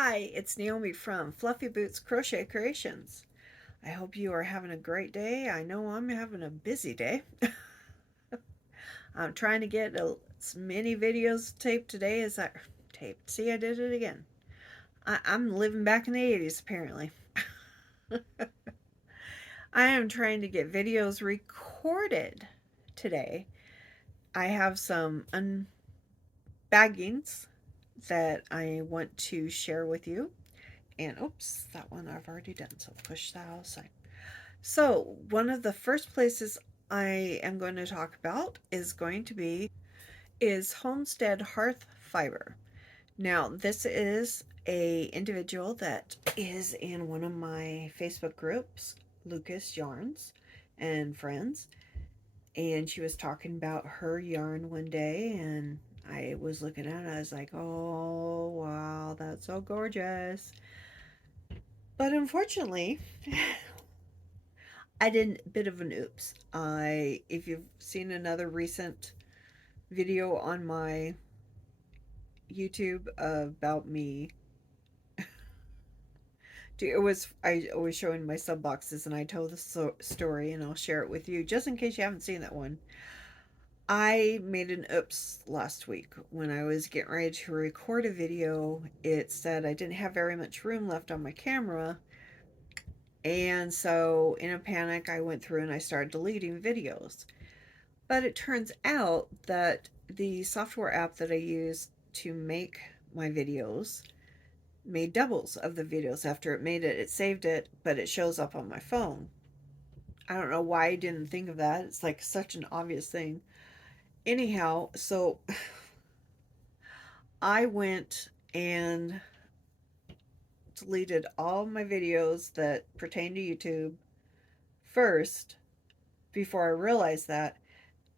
Hi, it's Naomi from Fluffy Boots Crochet Creations. I hope you are having a great day. I know I'm having a busy day. I'm trying to get as many videos taped today as I taped. See, I did it again. I'm living back in the 80s apparently. I am trying to get videos recorded today. I have some unbaggings that I want to share with you. And oops, that one I've already done, so push that aside. So, one of the first places I am going to talk about is Homestead Hearth Fiber. Now, this is a individual that is in one of my Facebook groups, Lucas Yarns and Friends, and she was talking about her yarn one day, and I was looking at it. I was like, "Oh, wow, that's so gorgeous." But unfortunately, I did a bit of an oops. If you've seen another recent video on my YouTube about me, I was showing my sub boxes, and I told the story, and I'll share it with you just in case you haven't seen that one. I made an oops last week when I was getting ready to record a video. It said I didn't have very much room left on my camera, and so in a panic, I went through and I started deleting videos. But it turns out that the software app that I use to make my videos made doubles of the videos. After it made it, it saved it, but it shows up on my phone. I don't know why I didn't think of that. It's like such an obvious thing. Anyhow, so I went and deleted all my videos that pertain to YouTube first before I realized that.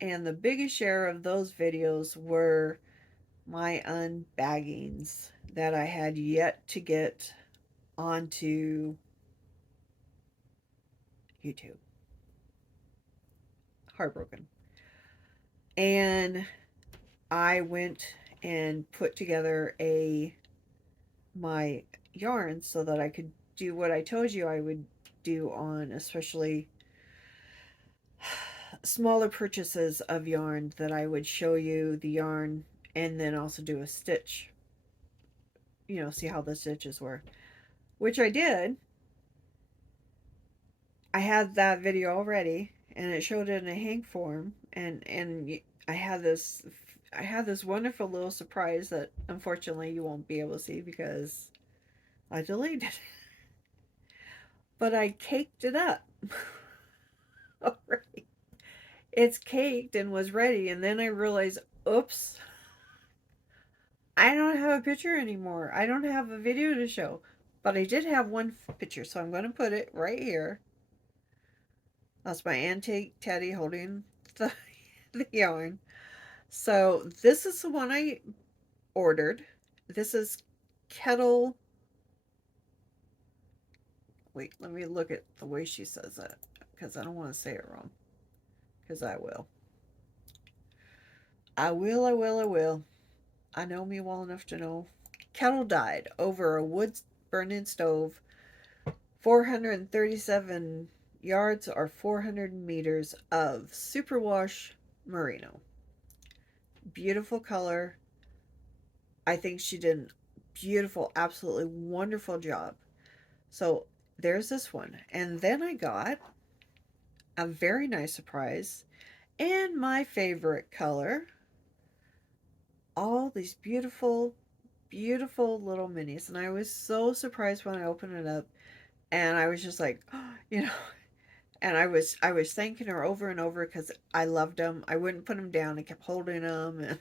And the biggest share of those videos were my unbaggings that I had yet to get onto YouTube. Heartbroken. And I went and put together a my yarns so that I could do what I told you I would do on especially smaller purchases of yarn, that I would show you the yarn and then also do a stitch, see how the stitches were, which I did. I had that video already, and it showed it in a hang form, and I had this I had this wonderful little surprise that unfortunately you won't be able to see because I deleted it. But I caked it up. Alright. It's caked and was ready, and then I realized, oops, I don't have a picture anymore. I don't have a video to show. But I did have one picture, so I'm going to put it right here. That's my antique teddy holding the, the yarn. So this is the one I ordered. This is kettle. Wait, let me look at the way she says that because I don't want to say it wrong. Because I will. I will, I will, I will. I know me well enough to know. Kettle died over a wood burning stove, 437 yards or 400 meters of superwash merino. Beautiful color. I think she did a beautiful, absolutely wonderful job. So there's this one. And then I got a very nice surprise and my favorite color. All these beautiful, beautiful little minis. And I was so surprised when I opened it up. And I was just like, you know, and I was thanking her over and over because I loved them. I wouldn't put them down. I kept holding them. And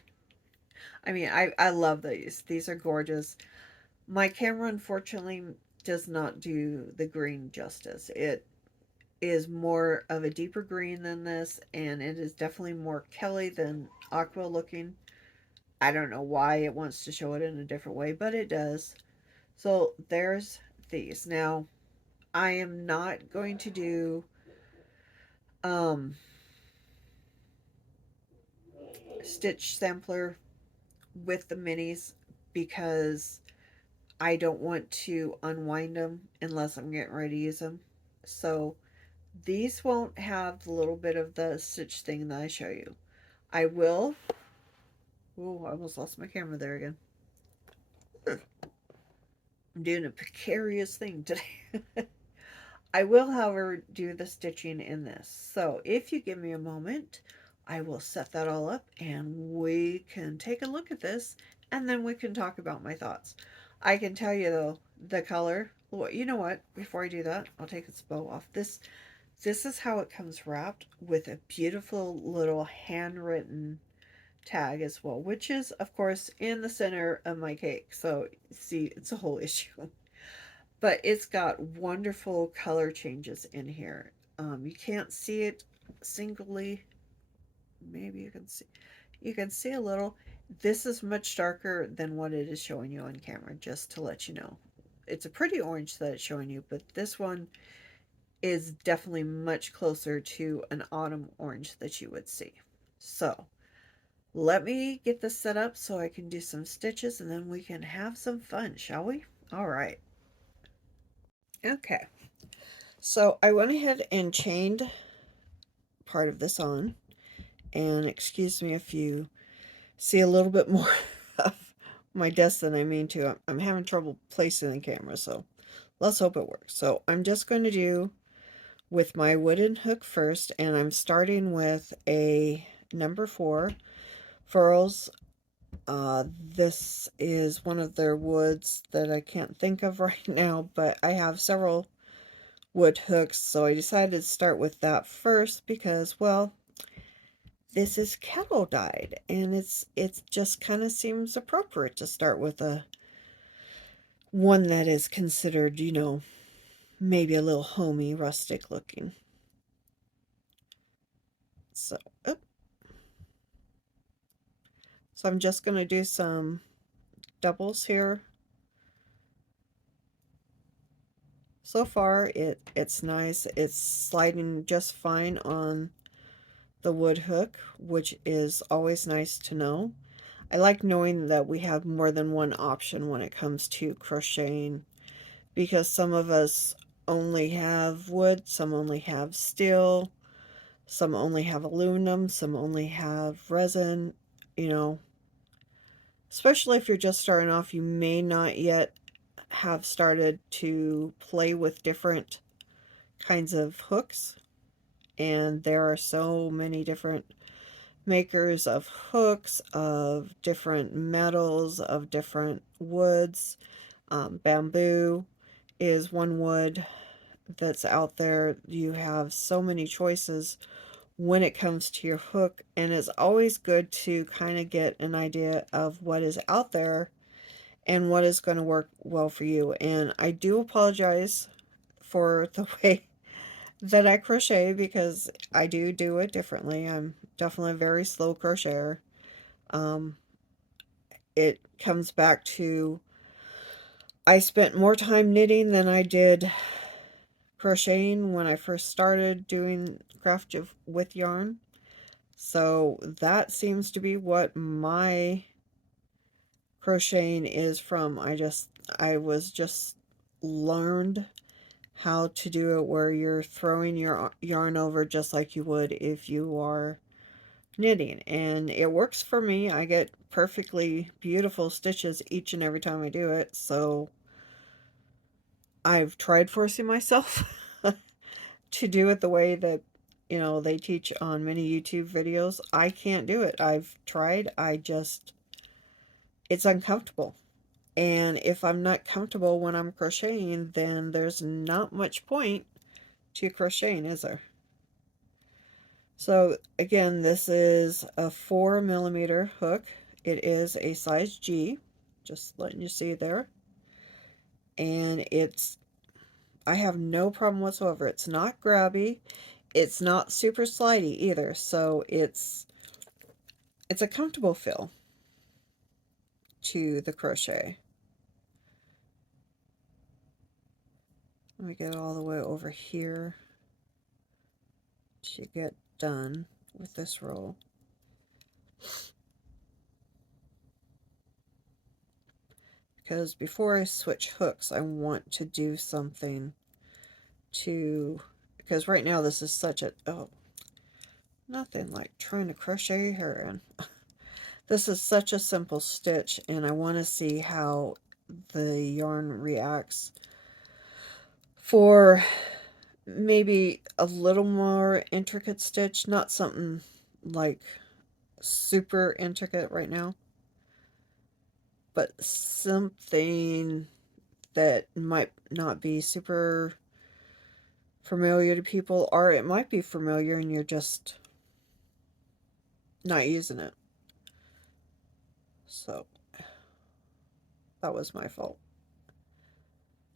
I mean, I love these. These are gorgeous. My camera, unfortunately, does not do the green justice. It is more of a deeper green than this, and it is definitely more Kelly than aqua looking. I don't know why it wants to show it in a different way, but it does. So there's these. Now, I am not going to do um, stitch sampler with the minis because I don't want to unwind them unless I'm getting ready to use them. So these won't have the little bit of the stitch thing that I show you. I will. Oh, I almost lost my camera there again. I'm doing a precarious thing today. I will, however, do the stitching in this. So if you give me a moment, I will set that all up and we can take a look at this and then we can talk about my thoughts. I can tell you though, the color, well, you know what? Before I do that, I'll take its bow off. This is how it comes wrapped with a beautiful little handwritten tag as well, which is of course in the center of my cake. So see, it's a whole issue. But it's got wonderful color changes in here. You can't see it singly. Maybe you can see a little. This is much darker than what it is showing you on camera, just to let you know. It's a pretty orange that it's showing you, but this one is definitely much closer to an autumn orange that you would see. So let me get this set up so I can do some stitches and then we can have some fun, shall we? All right. Okay. So I went ahead and chained part of this on, and excuse me if you see a little bit more of my desk than I mean to. I'm having trouble placing the camera, so let's hope it works. So I'm just going to do with my wooden hook first, and I'm starting with a number 4 furls. This is one of their woods that I can't think of right now, but I have several wood hooks, so I decided to start with that first because, well, this is kettle dyed, and it just kind of seems appropriate to start with a one that is considered, you know, maybe a little homey, rustic looking. So, oh, so I'm just going to do some doubles here. So far, it's nice. It's sliding just fine on the wood hook, which is always nice to know. I like knowing that we have more than one option when it comes to crocheting, because some of us only have wood, some only have steel, some only have aluminum, some only have resin, you know. Especially if you're just starting off, you may not yet have started to play with different kinds of hooks, and there are so many different makers of hooks, of different metals, of different woods. Bamboo is one wood that's out there. You have so many choices when it comes to your hook, and it's always good to kind of get an idea of what is out there and what is going to work well for you. And I do apologize for the way that I crochet because I do it differently. I'm definitely a very slow crocheter. Um, it comes back to I spent more time knitting than I did crocheting when I first started doing craft with yarn. So that seems to be what my crocheting is from. I was just learned how to do it where you're throwing your yarn over just like you would if you are knitting, and it works for me. I get perfectly beautiful stitches each and every time I do it, so I've tried forcing myself to do it the way that, you know, they teach on many YouTube videos. I can't do it. I've tried. It's uncomfortable. And if I'm not comfortable when I'm crocheting, then there's not much point to crocheting, is there? So again, this is a 4mm hook. It is a size G, just letting you see there. And I have no problem whatsoever. It's not grabby. It's not super slidey either. So it's a comfortable feel to the crochet. Let me get all the way over here to get done with this row. because before I switch hooks, I want to do something to, because right now this is such a, oh, nothing like trying to crochet her in. This is such a simple stitch, and I want to see how the yarn reacts for maybe a little more intricate stitch, not something like super intricate right now, but something that might not be super familiar to people, or it might be familiar and you're just not using it. So that was my fault.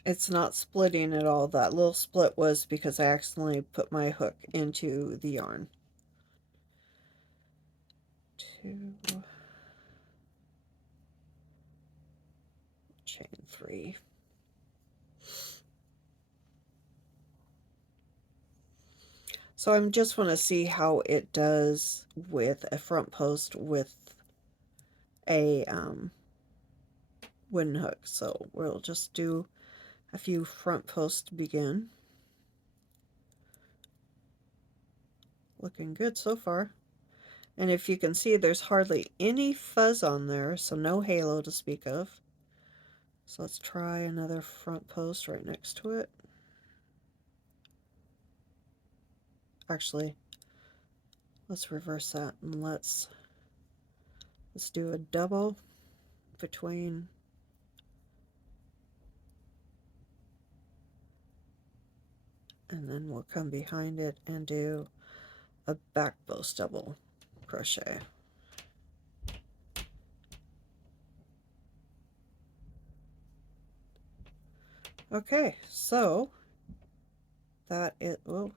It's not splitting at all. That little split was because I accidentally put my hook into the yarn. 2, chain 3. So I just want to see how it does with a front post with a wooden hook. So we'll just do a few front posts to begin. Looking good so far. And if you can see, there's hardly any fuzz on there, so no halo to speak of. So let's try another front post right next to it. Actually, let's reverse that and let's do a double between, and then we'll come behind it and do a back post double crochet. Okay, so that it, oh,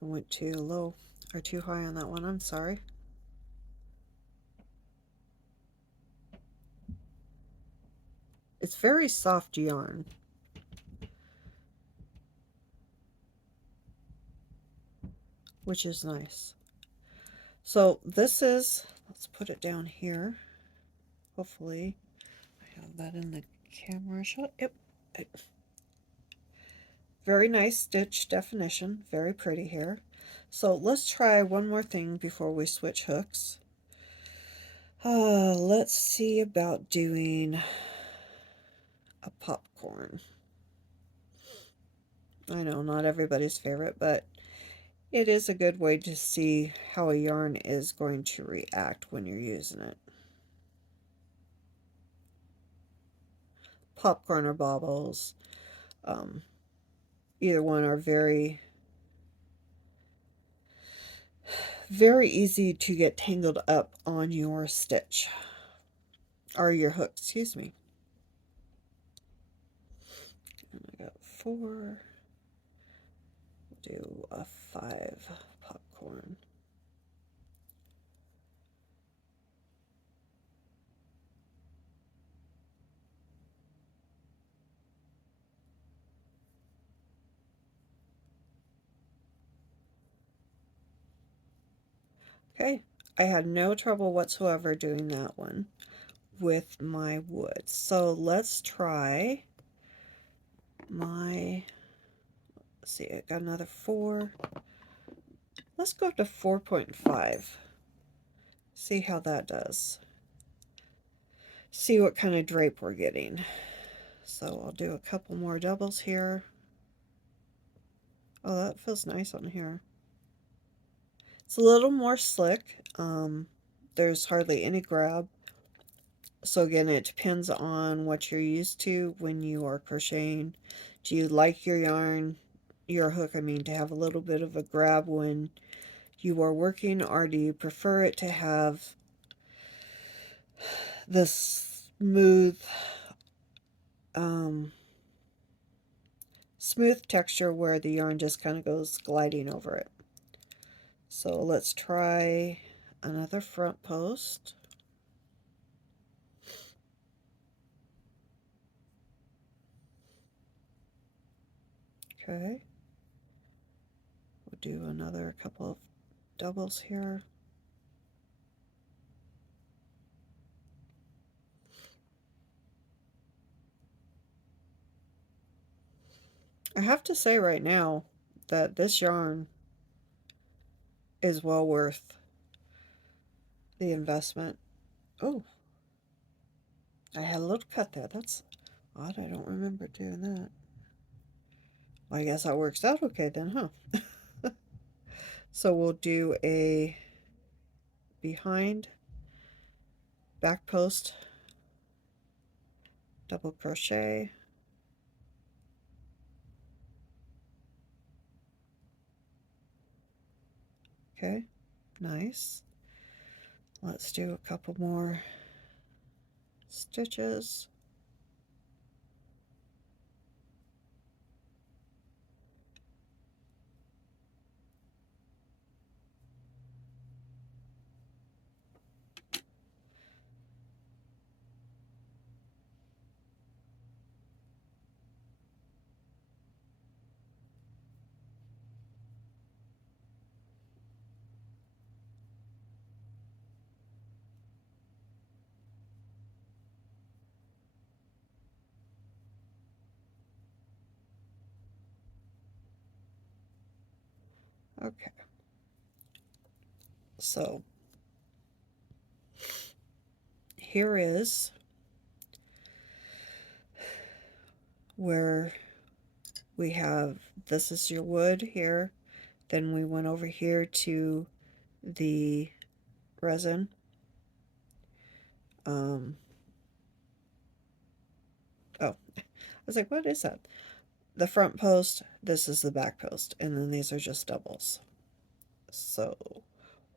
I went too low or too high on that one, I'm sorry. It's very soft yarn. Which is nice. So this is, let's put it down here. Hopefully I have that in the camera shot. Yep. Very nice stitch definition. Very pretty here. So let's try one more thing before we switch hooks. Let's see about doing a popcorn. I know, not everybody's favorite, but it is a good way to see how a yarn is going to react when you're using it. Popcorn or baubles, either one are very, very easy to get tangled up on your stitch, or your hook, excuse me. And I got 4, do a 5 popcorn. Okay, I had no trouble whatsoever doing that one with my wood. So let's try my, let's see, I got another 4. Let's go up to 4.5. See how that does. See what kind of drape we're getting. So I'll do a couple more doubles here. Oh, that feels nice on here. It's a little more slick. There's hardly any grab. So again, it depends on what you're used to when you are crocheting. Do you like your yarn, your hook, I mean, to have a little bit of a grab when you are working, or do you prefer it to have this smooth texture where the yarn just kind of goes gliding over it? So let's try another front post. Okay. We'll do another couple of doubles here. I have to say right now that this yarn is well worth the investment. Oh, I had a little cut there. That's odd. I don't remember doing that. Well, I guess that works out okay then, huh? So we'll do a behind back post double crochet, okay, nice. Let's do a couple more stitches. Okay, so here is where we have, this is your wood here, then we went over here to the resin. Oh, I was like, what is that? The front post, this is the back post, and then these are just doubles. So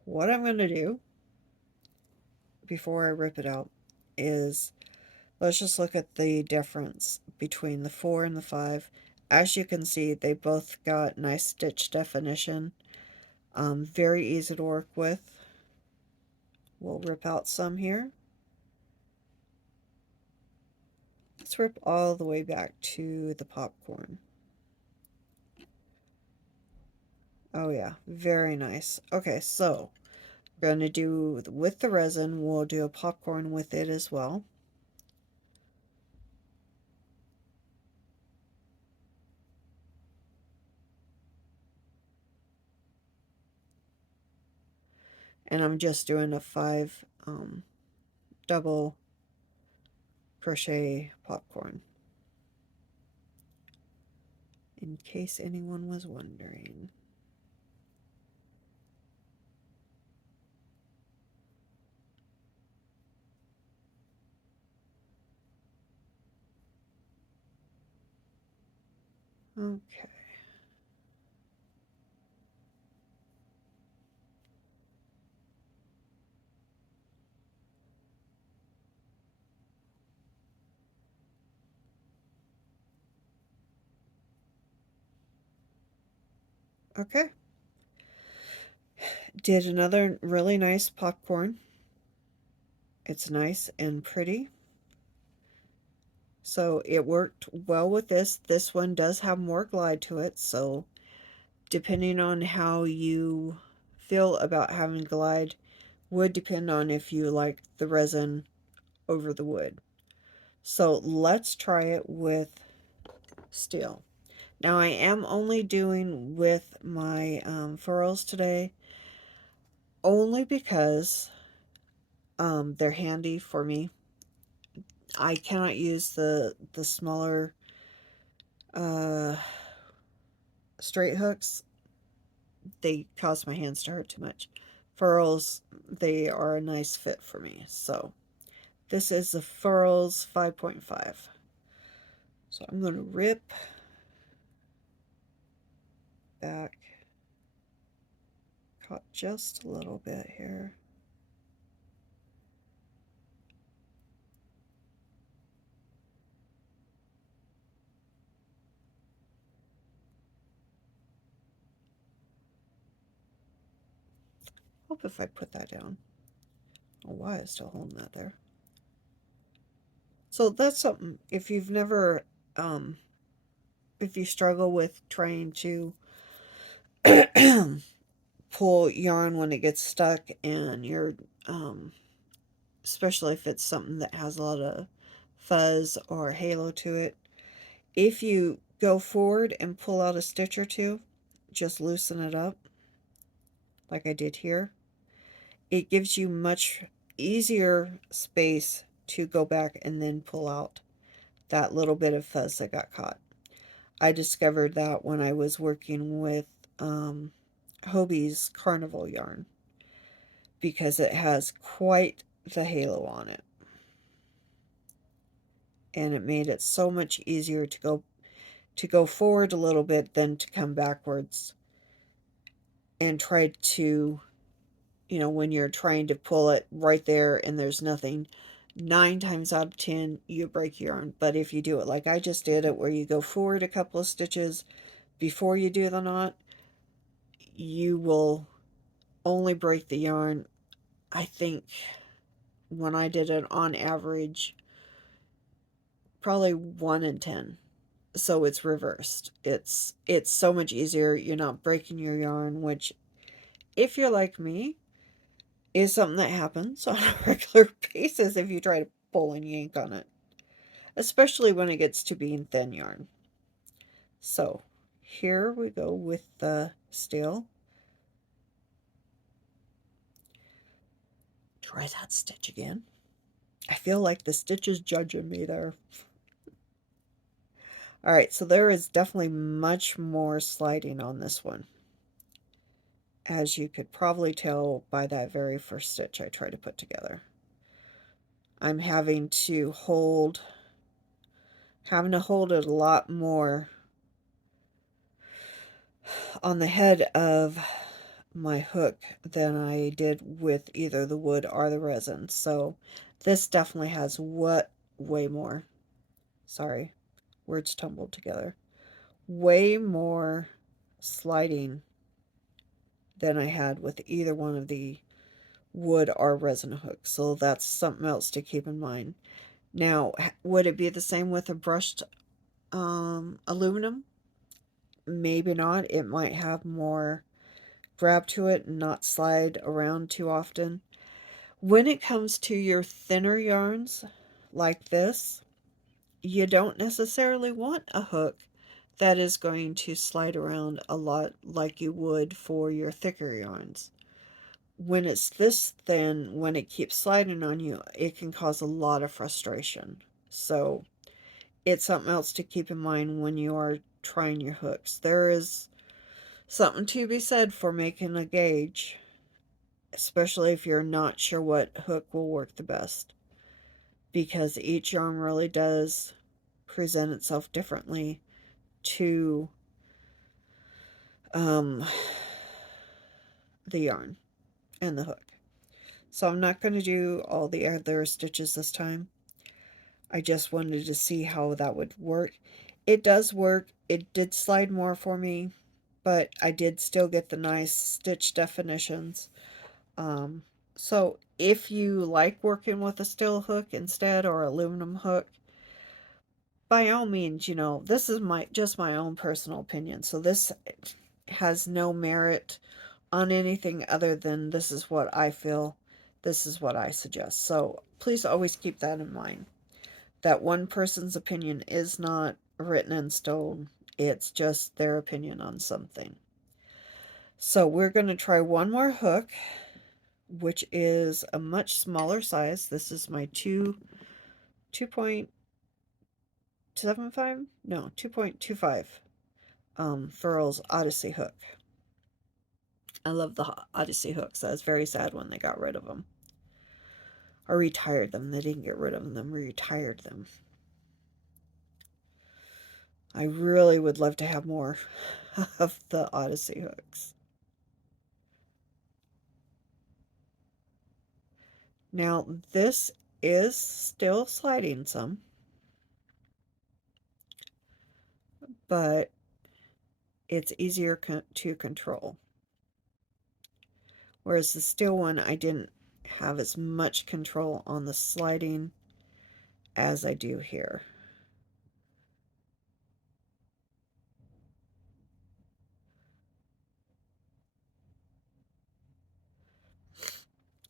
what I'm going to do before I rip it out is let's just look at the difference between the 4 and the 5. As you can see, they both got nice stitch definition. Very easy to work with. We'll rip out some here. Let's rip all the way back to the popcorn. Oh yeah, very nice. Okay, so we're going to do, with the resin, we'll do a popcorn with it as well. And I'm just doing a 5 double crochet popcorn, in case anyone was wondering. Okay. Okay. Did another really nice popcorn. It's nice and pretty. So it worked well with this. This one does have more glide to it, so depending on how you feel about having glide would depend on if you like the resin over the wood. So let's try it with steel. Now I am only doing with my furrows today, only because they're handy for me. I cannot use the smaller uh, straight hooks. They cause my hands to hurt too much. Furrows, they are a nice fit for me. So this is the Furrows 5.5. So I'm going to rip back, caught just a little bit here. Hope if I put that down. Oh, why is still holding that there? So that's something, if you've never, if you struggle with trying to pull yarn when it gets stuck and you're, especially if it's something that has a lot of fuzz or halo to it, if you go forward and pull out a stitch or two, just loosen it up like I did here. It gives you much easier space to go back and then pull out that little bit of fuzz that got caught. I discovered that when I was working with Hobie's Carnival yarn, because it has quite the halo on it. And it made it so much easier to go forward a little bit than to come backwards and try to, when you're trying to pull it right there and there's nothing, 9 times out of 10 you break your yarn. But if you do it like I just did it, where you go forward a couple of stitches before you do the knot, you will only break the yarn, I think, when I did it on average, probably 1 in 10. So it's reversed. It's so much easier. You're not breaking your yarn, which, if you're like me, is something that happens on a regular basis if you try to pull and yank on it, especially when it gets to being thin yarn. So here we go with the steel. Try that stitch again. I feel like the stitch is judging me there. All right, so there is definitely much more sliding on this one, as you could probably tell by that very first stitch I tried to put together. I'm having to hold it a lot more on the head of my hook than I did with either the wood or the resin. So this definitely has way more, sorry, words tumbled together, way more sliding than I had with either one of the wood or resin hooks. So that's something else to keep in mind. Now, would it be the same with a brushed aluminum? Maybe not. It might have more grab to it and not slide around too often. When it comes to your thinner yarns like this, you don't necessarily want a hook that is going to slide around a lot like you would for your thicker yarns. When it's this thin, when it keeps sliding on you, it can cause a lot of frustration. So it's something else to keep in mind when you are trying your hooks. There is something to be said for making a gauge, especially if you're not sure what hook will work the best, because each yarn really does present itself differently to the yarn and the hook. So I'm not going to do all the other stitches this time. I just wanted to see how that would work. It does work. It did slide more for me, but I did still get the nice stitch definitions. So if you like working with a steel hook instead, or aluminum hook, by all means, this is just my own personal opinion. So this has no merit on anything other than this is what I feel, this is what I suggest. So please always keep that in mind, that one person's opinion is not written in stone. It's just their opinion on something. So we're going to try one more hook, which is a much smaller size. This is my 2.75? No, 2.25 Furls Odyssey hook. I love the Odyssey hooks. I was very sad when they got rid of them. Or retired them. They didn't get rid of them, retired them. I really would love to have more of the Odyssey hooks. Now, this is still sliding some, but it's easier to control. Whereas the steel one, I didn't have as much control on the sliding as I do here.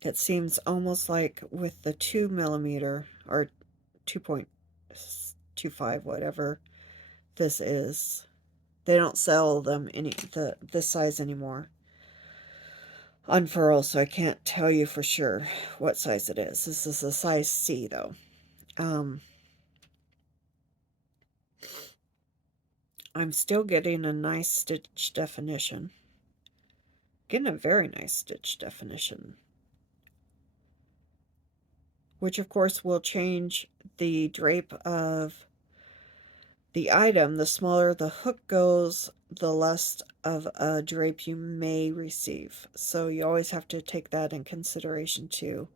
It seems almost like with the 2mm or 2.25, whatever, this is. They don't sell them this size anymore on furls, so I can't tell you for sure what size it is. This is a size C, though. I'm still getting a nice stitch definition. Getting a very nice stitch definition. Which, of course, will change the drape of the item. The smaller the hook goes, the less of a drape you may receive. So you always have to take that in consideration, too.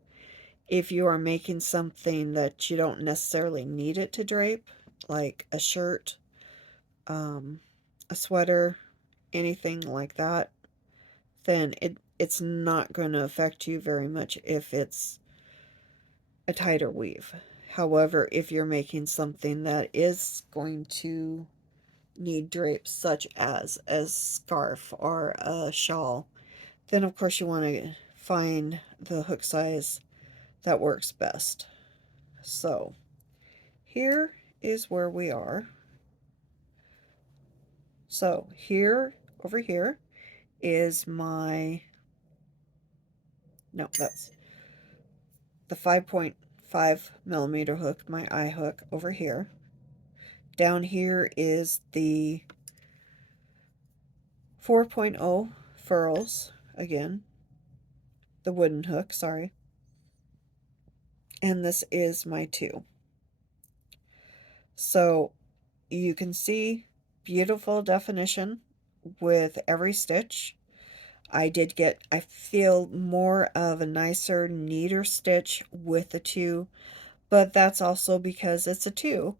If you are making something that you don't necessarily need it to drape, like a shirt, a sweater, anything like that, then it's not going to affect you very much if it's a tighter weave. However, if you're making something that is going to need drapes, such as a scarf or a shawl, then of course you want to find the hook size that works best. So here is where we are. So here, over here, is my, no, that's the 5.5 millimeter hook, my eye hook over here. Down here is the 4.0 furls, again, the wooden hook, sorry. And this is my 2. So you can see beautiful definition with every stitch. I feel more of a nicer, neater stitch with the 2, but that's also because it's a 2.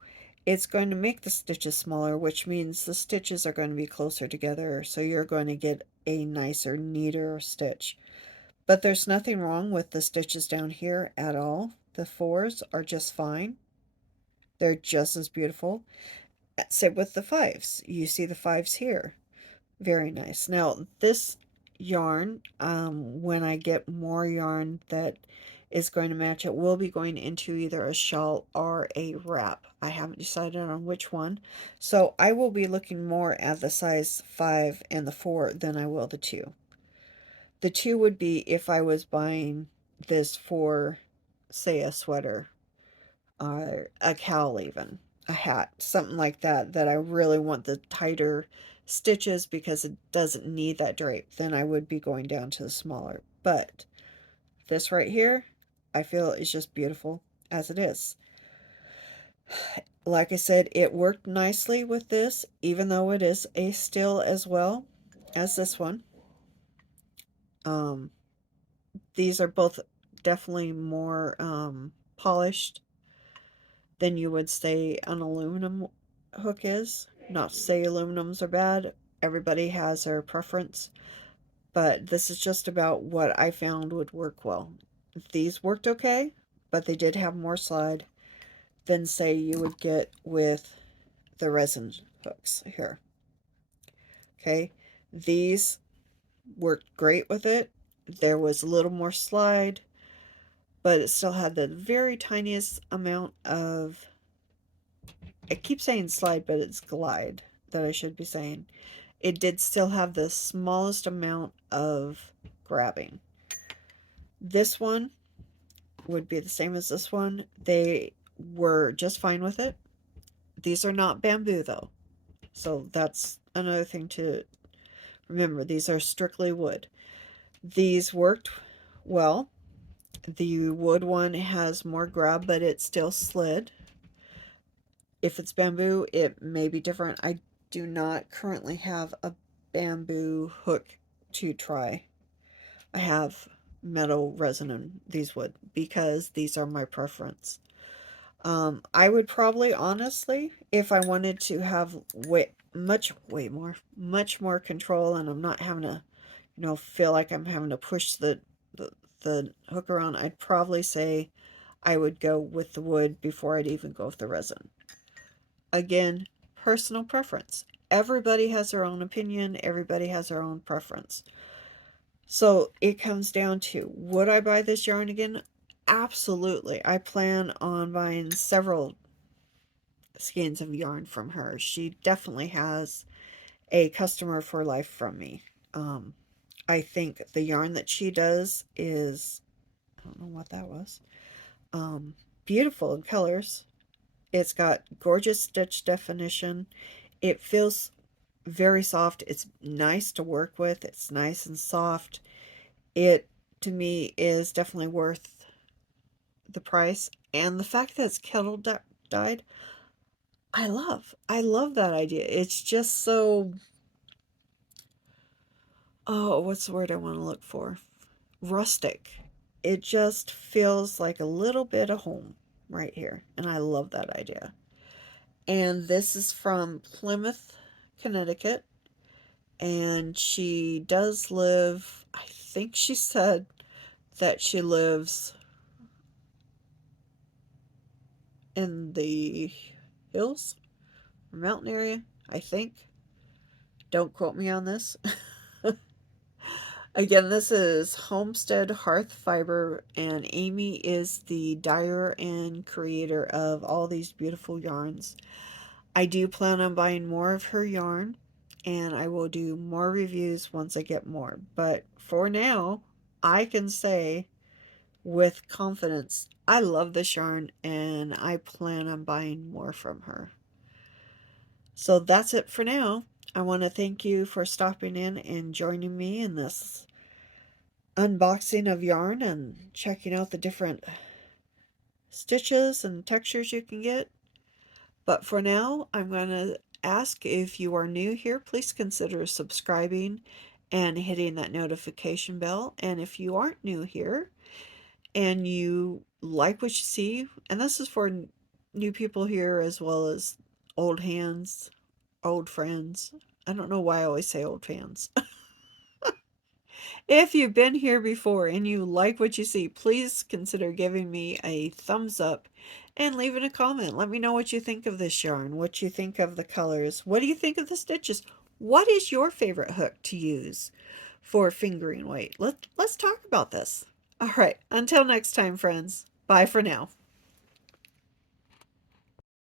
It's going to make the stitches smaller, which means the stitches are going to be closer together, so you're going to get a nicer, neater stitch. But there's nothing wrong with the stitches down here at all. The 4s are just fine. They're just as beautiful. Same with the 5s. You see the 5s here. Very nice. Now, this yarn, when I get more yarn that is going to match, it will be going into either a shawl or a wrap. I haven't decided on which one. So I will be looking more at the size 5 and the 4 than I will the 2. The 2 would be if I was buying this for, say, a sweater, a cowl even, a hat, something like that, that I really want the tighter stitches because it doesn't need that drape, then I would be going down to the smaller. But this right here, I feel is just beautiful as it is. Like I said, it worked nicely with this, even though it is a still as well as this one. These are both definitely more polished than you would say an aluminum hook is. Not to say aluminums are bad. Everybody has their preference. But this is just about what I found would work well. These worked okay, but they did have more slide than, say, you would get with the resin hooks here. Okay, these worked great with it. There was a little more slide, but it still had the very tiniest amount of, I keep saying slide, but it's glide that I should be saying. It did still have the smallest amount of grabbing. This one would be the same as this one. They were just fine with it. These are not bamboo though, so that's another thing to remember. These are strictly wood. These worked well. The wood one has more grab, but it still slid. If it's bamboo, it may be different. I do not currently have a bamboo hook to try. I have metal resin and these wood because these are my preference. I would probably, honestly, if I wanted to have much more control, and I'm not having to, feel like I'm having to push the hook around, I'd probably say I would go with the wood before I'd even go with the resin. Again, personal preference. Everybody has their own opinion. Everybody has their own preference. So it comes down to, would I buy this yarn again? Absolutely. I plan on buying several skeins of yarn from her. She definitely has a customer for life from me. Um, I think the yarn that she does is, I don't know what that was, um, beautiful in colors. It's got gorgeous stitch definition. It feels very soft. It's nice to work with. It's nice and soft. It, to me, is definitely worth the price. And the fact that it's kettle dyed, I love. I love that idea. It's just so, oh, what's the word I want to look for? Rustic. It just feels like a little bit of home right here. And I love that idea. And this is from Plymouth, Connecticut. And she does live, I think she said that she lives in the hills or mountain area, I think. Don't quote me on this. Again, this is Homestead Hearth Fiber, and Amy is the dyer and creator of all these beautiful yarns. I do plan on buying more of her yarn, and I will do more reviews once I get more. But for now, I can say with confidence, I love this yarn, and I plan on buying more from her. So that's it for now. I want to thank you for stopping in and joining me in this unboxing of yarn and checking out the different stitches and textures you can get. But for now, I'm going to ask, if you are new here, please consider subscribing and hitting that notification bell. And if you aren't new here and you like what you see, and this is for new people here as well as old hands, old friends. I don't know why I always say old fans. If you've been here before and you like what you see, please consider giving me a thumbs up and leaving a comment. Let me know what you think of this yarn, what you think of the colors, what do you think of the stitches? What is your favorite hook to use for fingering weight? Let's talk about this. All right, until next time, friends. Bye for now.